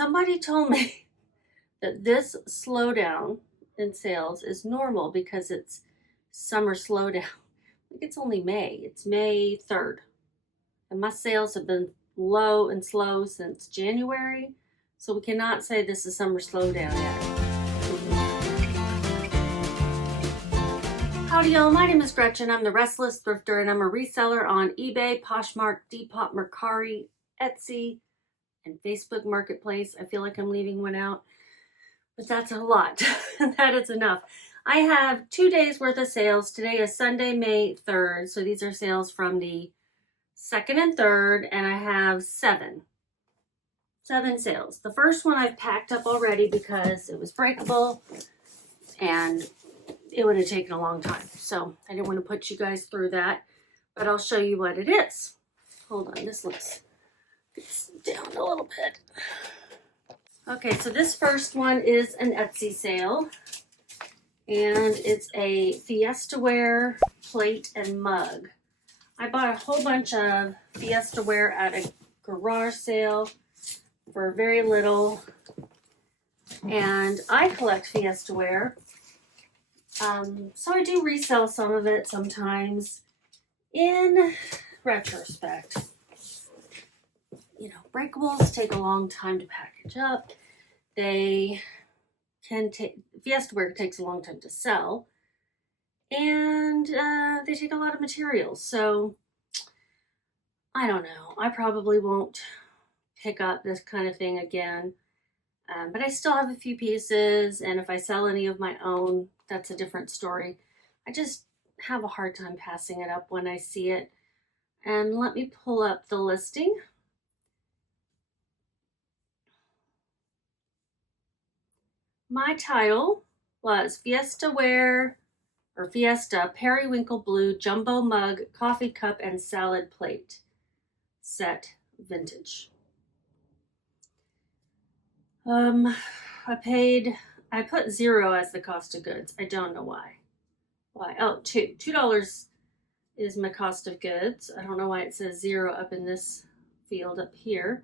somebody told me that this slowdown in sales is normal because it's summer slowdown. I think it's only May. It's May 3rd. And my sales have been low and slow since January. So we cannot say this is summer slowdown yet. Howdy y'all, my name is Gretchen. I'm the Restless Thrifter and I'm a reseller on eBay, Poshmark, Depop, Mercari, Etsy, and Facebook Marketplace. I feel like I'm leaving one out, but that's a lot. That is enough. I have 2 days worth of sales. Today is Sunday, May 3rd. So these are sales from the 2nd and 3rd, and I have seven sales. The first one I've packed up already because it was breakable and it would have taken a long time. So I didn't want to put you guys through that, but I'll show you what it is. Hold on, this looks down a little bit. Okay, so this first one is an Etsy sale, and it's a Fiesta ware plate and mug. I bought a whole bunch of Fiesta ware at a garage sale for very little, and I collect Fiesta ware. So I do resell some of it sometimes. In retrospect, you know, breakables take a long time to package up. They can take, Fiesta ware takes a long time to sell, and they take a lot of materials. So I don't know. I probably won't pick up this kind of thing again. But I still have a few pieces, and if I sell any of my own, that's a different story. I just have a hard time passing it up when I see it. And let me pull up the listing. My title was Fiesta ware, or Fiesta Periwinkle Blue Jumbo Mug, Coffee Cup, and Salad Plate Set Vintage. I put 0 as the cost of goods. I don't know why. Oh, $2 is my cost of goods. I don't know why it says 0 up in this field up here,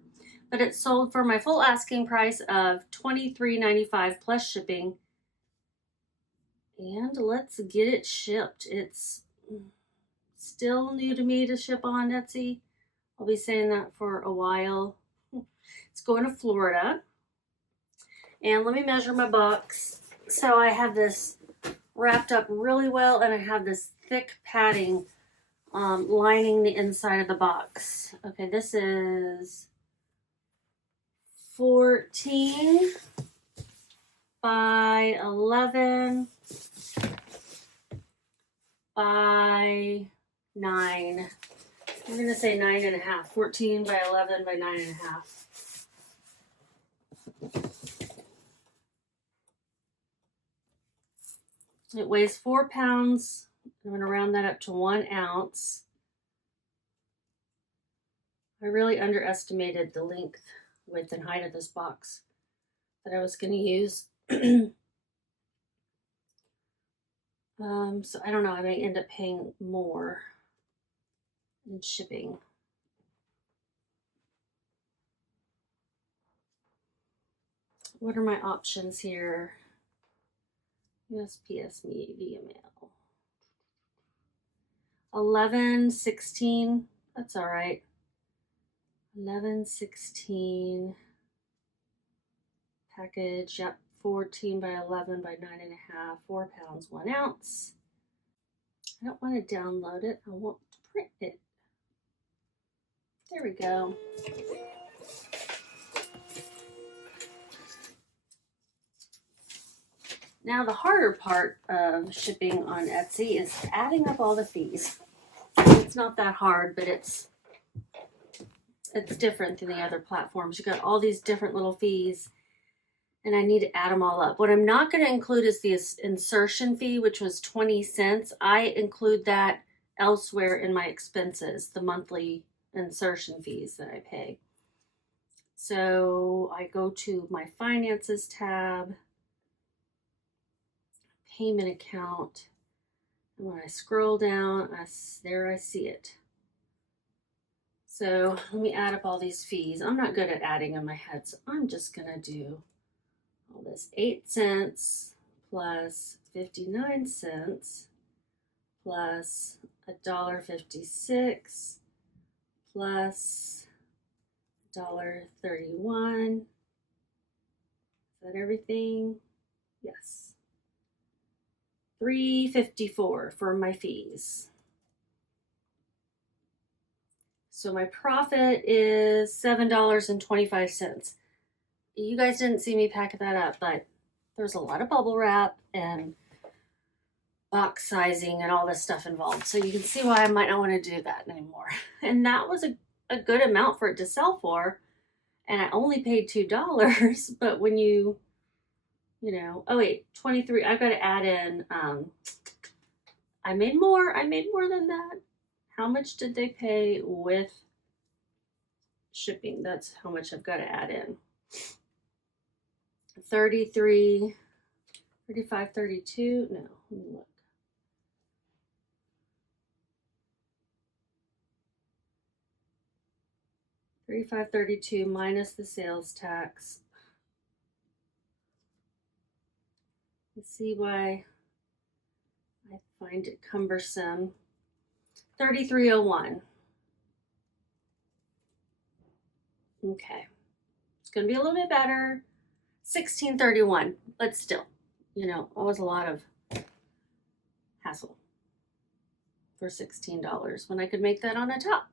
but it sold for my full asking price of $23.95 plus shipping. And let's get it shipped. It's still new to me to ship on Etsy. I'll be saying that for a while. It's going to Florida. And let me measure my box. So I have this wrapped up really well, and I have this thick padding lining the inside of the box. Okay, this is 14 by 11 by 9. I'm going to say 9.5. 14 by 11 by 9.5. It weighs 4 pounds. I'm going to round that up to 1 ounce. I really underestimated the length, width, and height of this box that I was going to use. So I don't know, I may end up paying more in shipping. What are my options here? USPS media mail. 11/16. That's all right. 11/16 package. Yep. 14 by 11 by 9.5. 4 pounds, 1 ounce. I don't want to download it. I want to print it. There we go. Now the harder part of shipping on Etsy is adding up all the fees. It's not that hard, but it's different than the other platforms. You got all these different little fees, and I need to add them all up. What I'm not going to include is the insertion fee, which was 20 cents. I include that elsewhere in my expenses, the monthly insertion fees that I pay. So I go to my finances tab, payment account, and when I scroll down, there I see it. So let me add up all these fees. I'm not good at adding in my head, so I'm just gonna do all this. 8 cents plus 59 cents plus $1.56 plus $1.31. Is that everything? Yes. $3.54 for my fees. So my profit is $7.25. You guys didn't see me pack that up, but there's a lot of bubble wrap and box sizing and all this stuff involved. So you can see why I might not want to do that anymore. And that was a good amount for it to sell for. And I only paid $2. But when you know, oh wait, 23, I've got to add in, I made more than that. How much did they pay with shipping? That's how much I've got to add in. 33, 35, 32, no, let me look. $35.32 minus the sales tax. Let's see why I find it cumbersome. $33.01. Okay, it's gonna be a little bit better. $16.31, but still, you know, always a lot of hassle for $16 when I could make that on a top.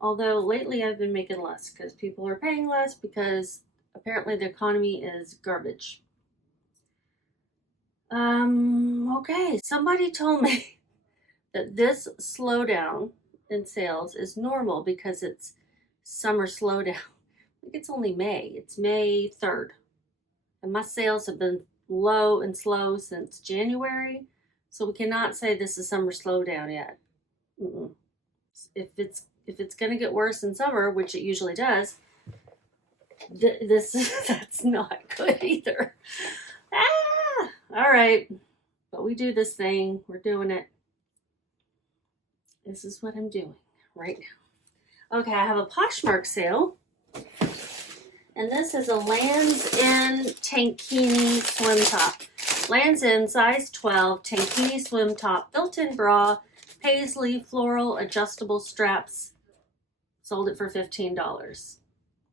Although lately I've been making less because people are paying less because apparently the economy is garbage. Okay, somebody told me that this slowdown in sales is normal because it's summer slowdown. I think it's only May. It's May 3rd. And my sales have been low and slow since January. So we cannot say this is summer slowdown yet. If it's going to get worse in summer, which it usually does, that's not good either. All right, but we do this thing. We're doing it. This is what I'm doing right now. Okay, I have a Poshmark sale, and this is a Lands' End tankini swim top. Lands' End size 12 tankini swim top, built-in bra, paisley floral adjustable straps. Sold it for $15.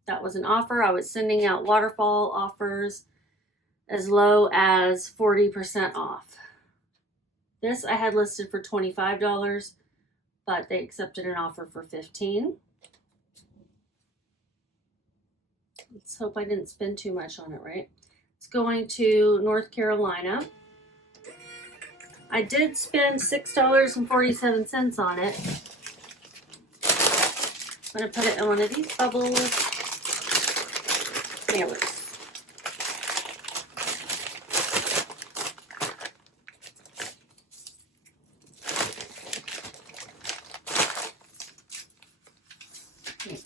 That was an offer. I was sending out waterfall offers as low as 40% off. This I had listed for $25, but they accepted an offer for $15. Let's hope I didn't spend too much on it, right? It's going to North Carolina. I did spend $6.47 on it. I'm going to put it in one of these bubbles mailers.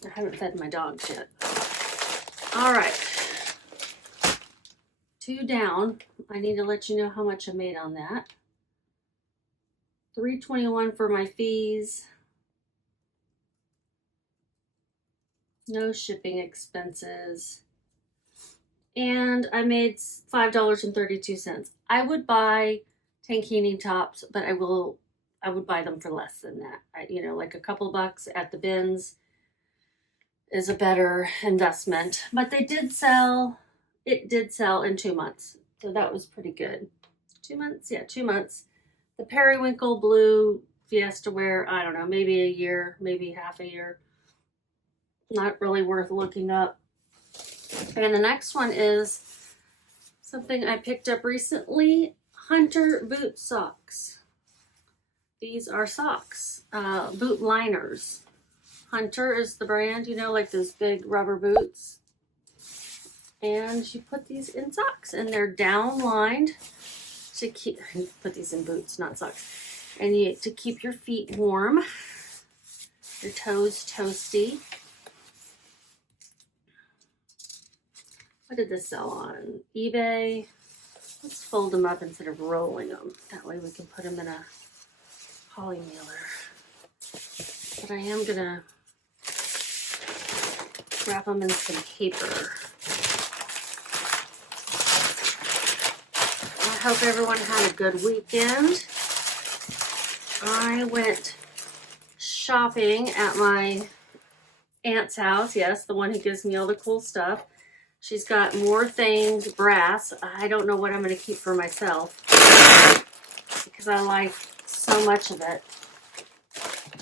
I haven't fed my dogs yet. All right. 2 down. I need to let you know how much I made on that. $3.21 for my fees. No shipping expenses. And I made $5.32. I would buy tankini tops, but I would buy them for less than that. You know, like a couple bucks at the bins is a better investment. But they did sell, it did sell in 2 months. So that was pretty good. 2 months? Yeah, 2 months. The periwinkle blue Fiesta wear, I don't know, maybe a year, maybe half a year. Not really worth looking up. And the next one is something I picked up recently, Hunter boot socks. These are socks, boot liners. Hunter is the brand, you know, like those big rubber boots. And you put these in socks, and they're down lined to keep, you put these in boots, not socks. And to keep your feet warm, your toes toasty. What did this sell on? eBay. Let's fold them up instead of rolling them. That way we can put them in a poly mailer. But I am gonna wrap them in some paper. I hope everyone had a good weekend. I went shopping at my aunt's house. Yes, the one who gives me all the cool stuff. She's got more things, brass. I don't know what I'm going to keep for myself because I like so much of it.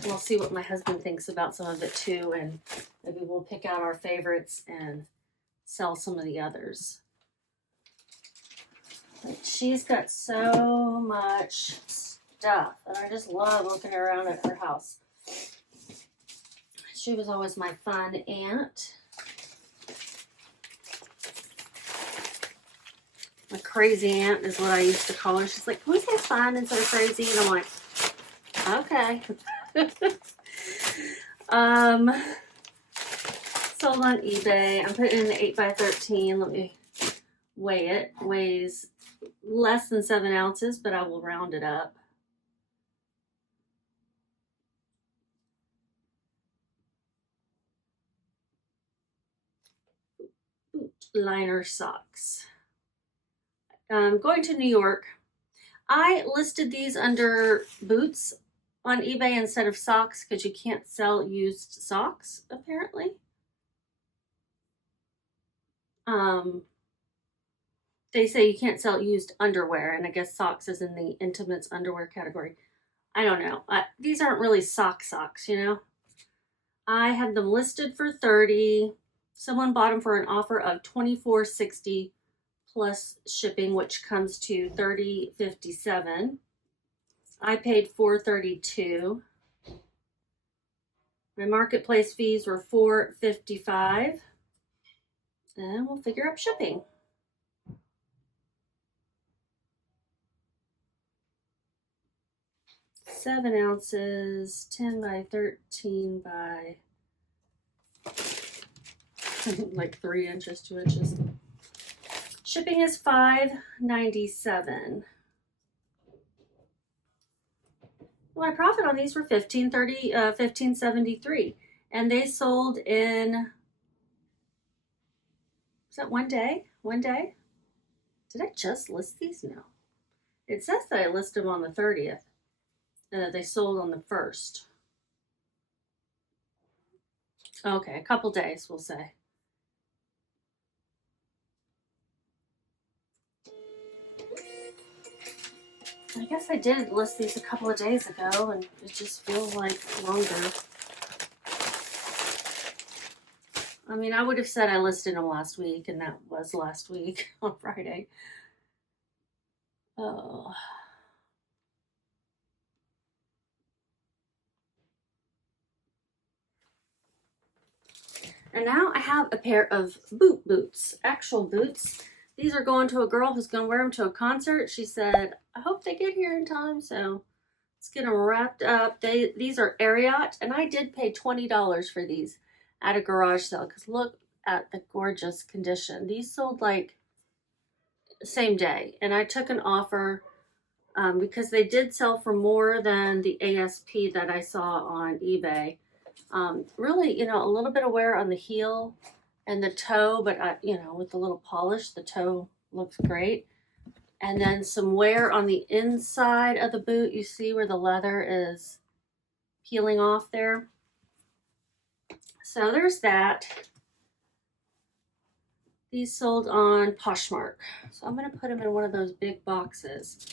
We'll see what my husband thinks about some of it too, and maybe we'll pick out our favorites and sell some of the others. But she's got so much stuff, and I just love looking around at her house. She was always my fun aunt. My crazy aunt is what I used to call her. She's like, can we say fun instead of crazy? And I'm like, okay. Sold on eBay. I'm putting in the 8x13. Let me weigh it. Weighs less than 7 ounces, but I will round it up. Boot liner socks. Going to New York. I listed these under boots on eBay instead of socks because you can't sell used socks, apparently. They say you can't sell used underwear, and I guess socks is in the intimates underwear category. I don't know. These aren't really socks, you know. I had them listed for $30. Someone bought them for an offer of $24.60 plus shipping, which comes to $30.57. I paid $4.32. My marketplace fees were $4.55, and we'll figure out shipping. Seven ounces, 10 by 13 by like 3 inches, 2 inches. Shipping is $5.97. My profit on these were $15.73, and they sold in, is that one day? One day? Did I just list these? No. It says that I listed them on the 30th, and that they sold on the 1st. Okay, a couple days, we'll say. I guess I did list these a couple of days ago, and it just feels like longer. I mean, I would have said I listed them last week, and that was last week on Friday. Oh. And now I have a pair of boots, actual boots. These are going to a girl who's going to wear them to a concert. She said, I hope they get here in time, so let's get them wrapped up. These are Ariat, and I did pay $20 for these at a garage sale because look at the gorgeous condition. These sold like the same day, and I took an offer because they did sell for more than the ASP that I saw on eBay. Really, you know, a little bit of wear on the heel and the toe, but you know, with a little polish, the toe looks great. And then some wear on the inside of the boot. You see where the leather is peeling off there. So there's that. These sold on Poshmark. So I'm going to put them in one of those big boxes.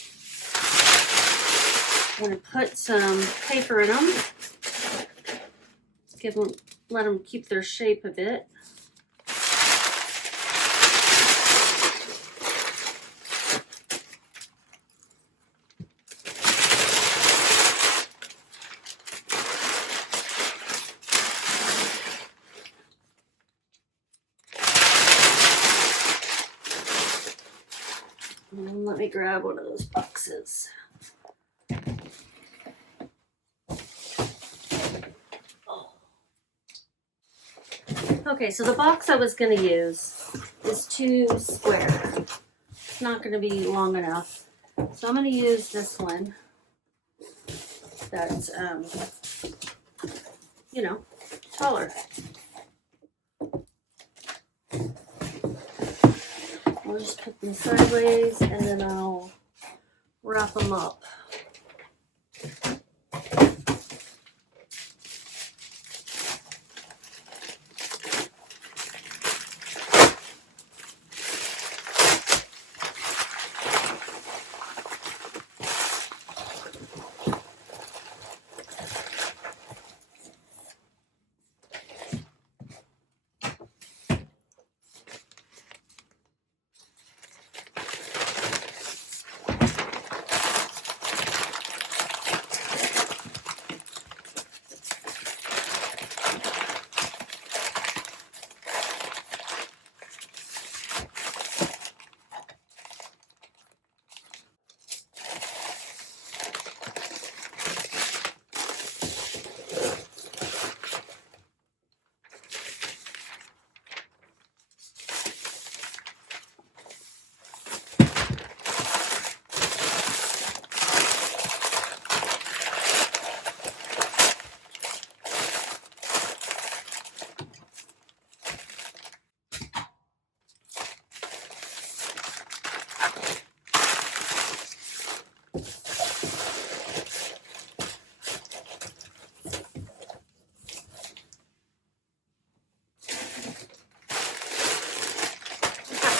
I'm going to put some paper in them. Let them keep their shape a bit. And let me grab one of those boxes. Okay, so the box I was going to use is too square. It's not going to be long enough. So I'm going to use this one that's, you know, taller. I'll just put them sideways and then I'll wrap them up.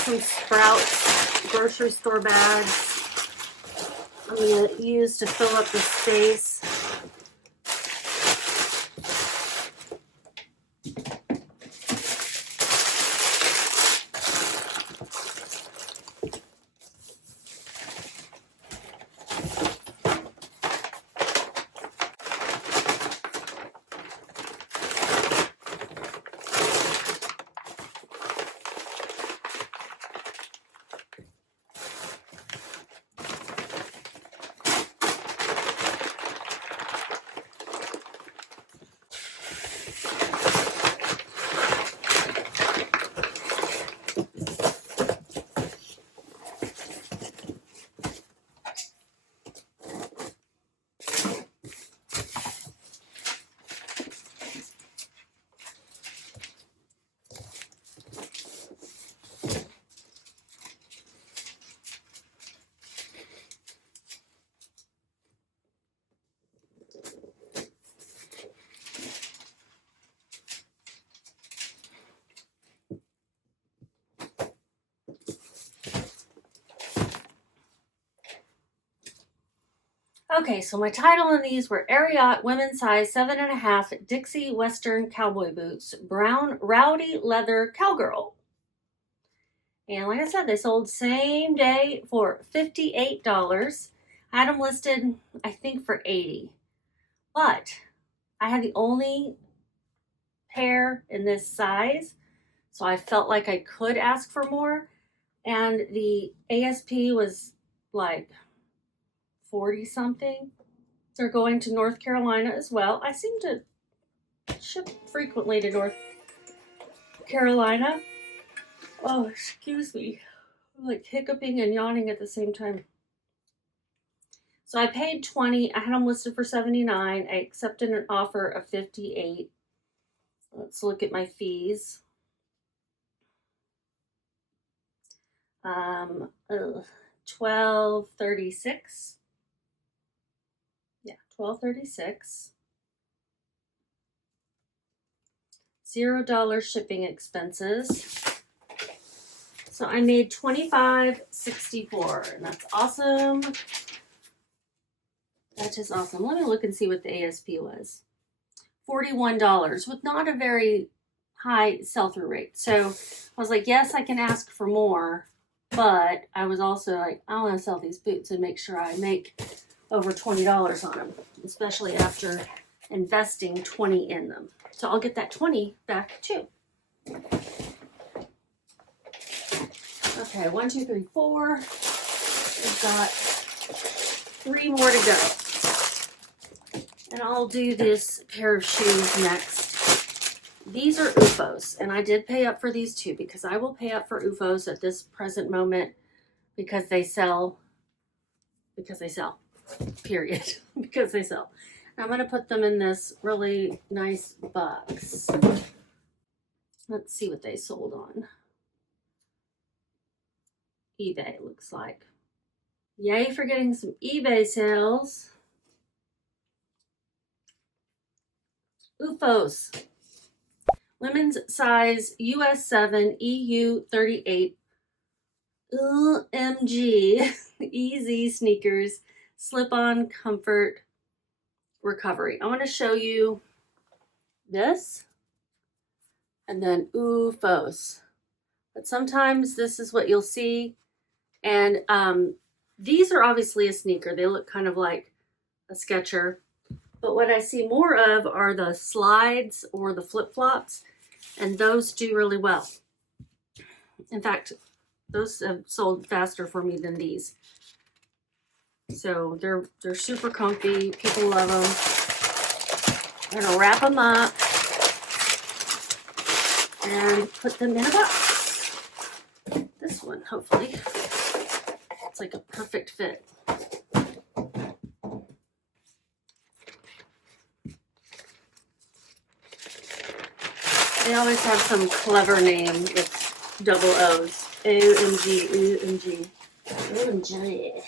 Some Sprouts grocery store bags I'm going to use to fill up the space. Okay, so my title on these were Ariat women's size 7.5 Dixie Western cowboy boots, brown rowdy leather cowgirl. And like I said, they sold same day for $58. I had them listed, I think, for $80. But I had the only pair in this size, so I felt like I could ask for more. And the ASP was like 40 something. They're going to North Carolina as well. I seem to ship frequently to North Carolina. Oh, excuse me. I'm like hiccuping and yawning at the same time. So I paid $20. I had them listed for $79. I accepted an offer of $58. Let's look at my fees. $12.36. Yeah, $12.36. $0 shipping expenses. So I made $25.64, and that's awesome. That is awesome. Let me look and see what the ASP was. $41 with not a very high sell-through rate. So I was like, yes, I can ask for more, but I was also like, I want to sell these boots and make sure I make over $20 on them, especially after investing $20 in them. So I'll get that $20 back too. Okay, 1, 2, 3, 4. We've got 3 more to go. And I'll do this pair of shoes next. These are Oofos, and I did pay up for these too, because I will pay up for Oofos at this present moment because they sell, period, because they sell. I'm going to put them in this really nice box. Let's see what they sold on. eBay, it looks like. Yay for getting some eBay sales. Oofos. Women's size US 7, EU 38. OMG. Easy sneakers. Slip-on comfort recovery. I want to show you this and then Oofos. But sometimes this is what you'll see. And these are obviously a sneaker. They look kind of like a Sketcher. But what I see more of are the slides or the flip-flops. And those do really well. In fact, those have sold faster for me than these. So they're super comfy. People love them. I'm gonna wrap them up and put them in a box. This one, hopefully, it's like a perfect fit. They always have some clever name with double O's. OMG, OMG, OMG.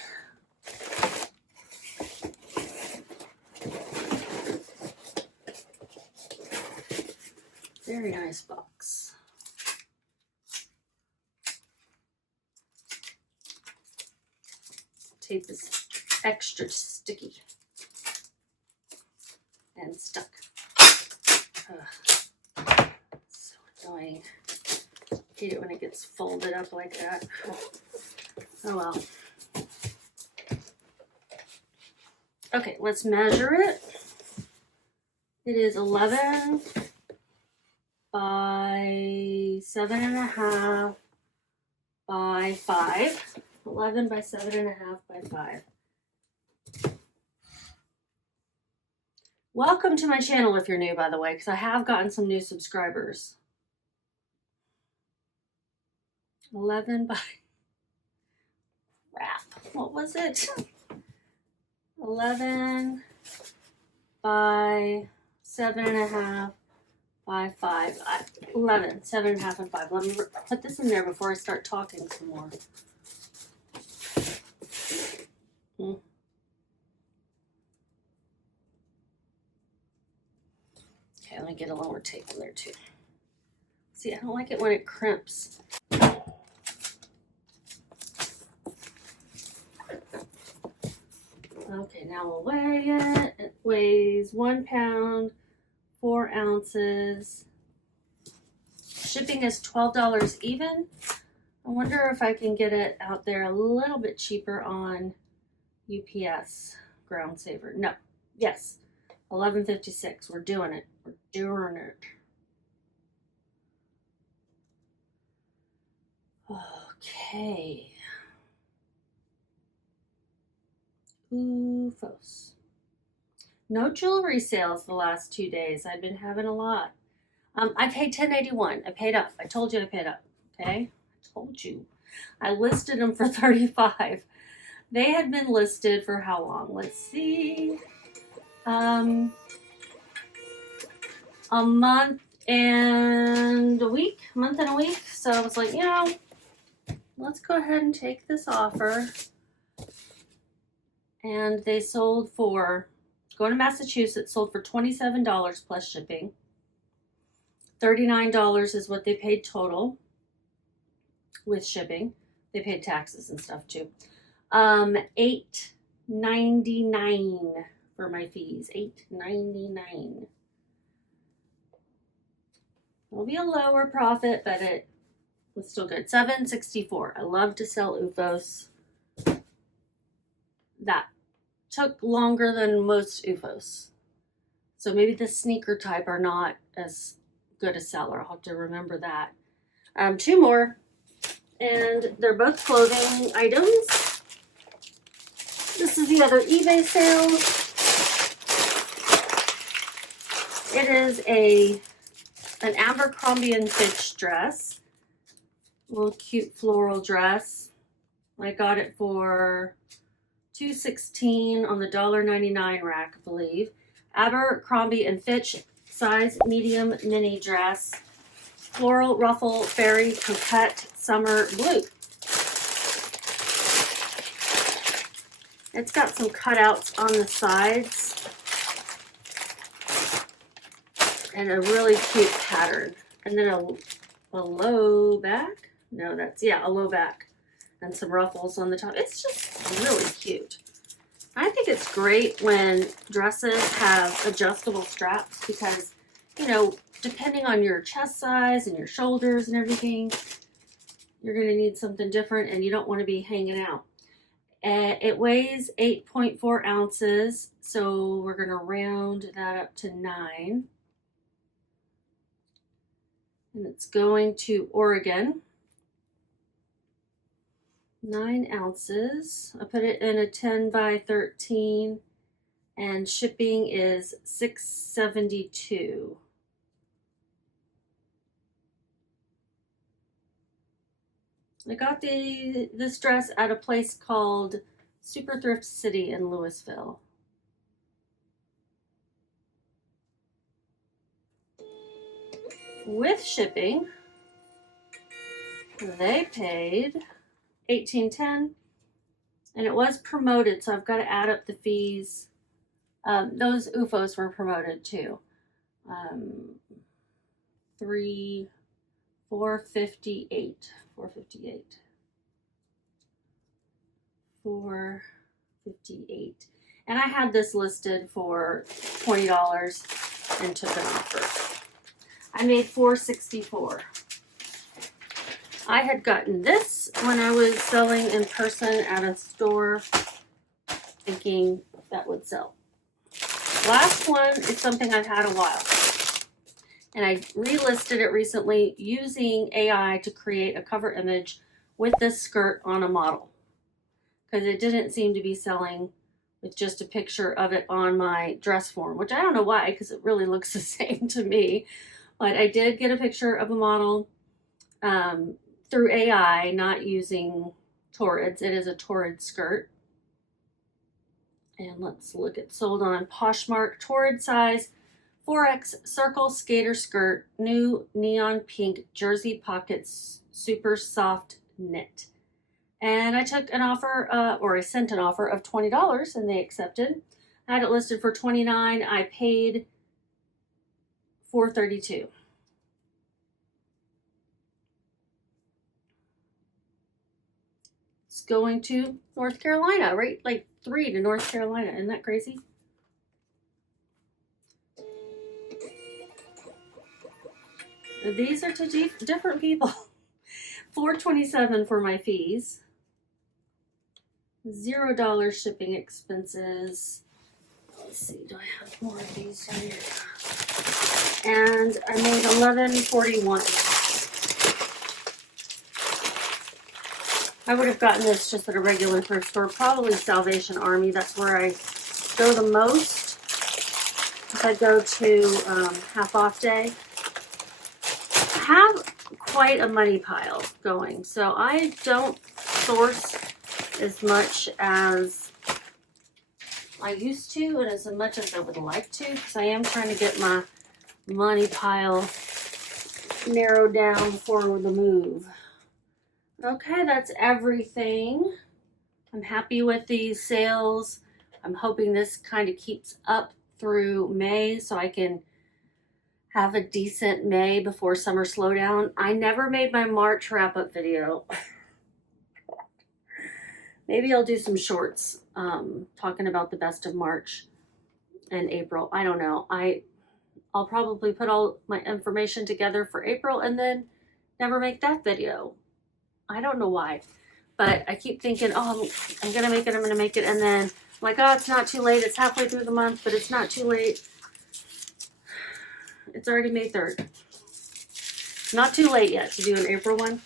Very nice box. Tape is extra sticky and stuck. Ugh. So annoying. Hate it when it gets folded up like that. Oh well. Okay, let's measure it. It is 11 by 7.5 by 5. 11 by 7.5 by 5. Welcome to my channel if you're new, by the way, because I have gotten some new subscribers. 11 by... Crap. What was it? 11 by 7.5 by 5. 11, 7.5 and 5. Let me put this in there before I start talking some more. Okay, let me get a little more tape in there too. See, I don't like it when it crimps. Okay, now we'll weigh it. It weighs 1 pound, 4 ounces. Shipping is $12 even. I wonder if I can get it out there a little bit cheaper on UPS Ground Saver. No, yes, $11.56. We're doing it. We're doing it. Okay. Oofos. No jewelry sales the last 2 days. I've been having a lot. I paid $10.81. I paid up. I told you I paid up. Okay? I told you. I listed them for $35. They had been listed for how long? Let's see. A month and a week. So I was like, you know, let's go ahead and take this offer. And they sold for, going to Massachusetts, sold for $27 plus shipping. $39 is what they paid total with shipping. They paid taxes and stuff too. $8.99 for my fees. $8.99. It'll be a lower profit, but it was still good. $7.64. I love to sell Oofos. That took longer than most Oofos. So maybe the sneaker type are not as good a seller. I'll have to remember that. 2 more. And they're both clothing items. This is the other eBay sale. It is an Abercrombie and Fitch dress. A little cute floral dress. I got it for $2.16 on the $1.99 rack, I believe. Abercrombie and Fitch, size medium mini dress. Floral ruffle fairy coquette summer blue. It's got some cutouts on the sides and a really cute pattern. And then a low back. No, that's, yeah, a low back. And some ruffles on the top. It's just really cute. I think it's great when dresses have adjustable straps because, you know, depending on your chest size and your shoulders and everything, you're going to need something different and you don't want to be hanging out. It weighs 8.4 ounces, so we're going to round that up to 9. And it's going to Oregon. 9 ounces. I put it in a 10 by 13 and shipping is $6.72. I got this dress at a place called Super Thrift City in Louisville. With shipping, they paid $18.10, and it was promoted, so I've got to add up the fees. Those Oofos were promoted too. $458. $458. And I had this listed for $20 and took an offer. I made $464. I had gotten this when I was selling in person at a store, thinking that would sell. Last one is something I've had a while. And I relisted it recently using AI to create a cover image with this skirt on a model. Because it didn't seem to be selling with just a picture of it on my dress form, which I don't know why, because it really looks the same to me. But I did get a picture of a model through AI, not using Torrids. It is a Torrid skirt. And let's look at sold on Poshmark. Torrid size 4X circle skater skirt, new neon pink jersey pockets, super soft knit. And I took an offer, or I sent an offer of $20 and they accepted. I had it listed for $29. I paid $432. It's going to North Carolina, right? Like 3 to North Carolina. Isn't that crazy? These are to different people. $427 for my fees. $0 shipping expenses. Let's see, do I have more of these here? And I made $11.41. I would have gotten this just at a regular thrift store, probably Salvation Army. That's where I go the most. If I go to half off day. I have quite a money pile going, so I don't source as much as I used to and as much as I would like to, because I am trying to get my money pile narrowed down for the move. Okay, that's everything. I'm happy with these sales. I'm hoping this kind of keeps up through May so I can have a decent May before summer slowdown. I never made my March wrap-up video. Maybe I'll do some shorts talking about the best of March and April. I don't know. I'll probably put all my information together for April and then never make that video. I don't know why. But I keep thinking, oh, I'm going to make it, I'm going to make it. And then I'm like, oh, it's not too late. It's halfway through the month, but it's not too late. It's already May 3rd. Not too late yet to do an April one.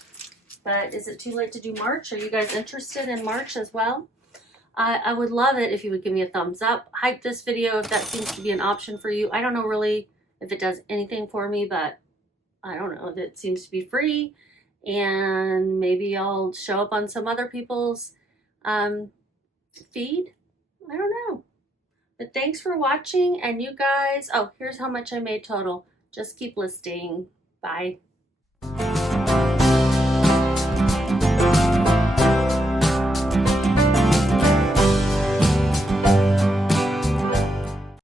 But is it too late to do March? Are you guys interested in March as well? I would love it if you would give me a thumbs up. Hype this video if that seems to be an option for you. I don't know really if it does anything for me, but I don't know. It seems to be free. And maybe I'll show up on some other people's feed. I don't know. But thanks for watching. And you guys, oh, here's how much I made total. Just keep listing. Bye.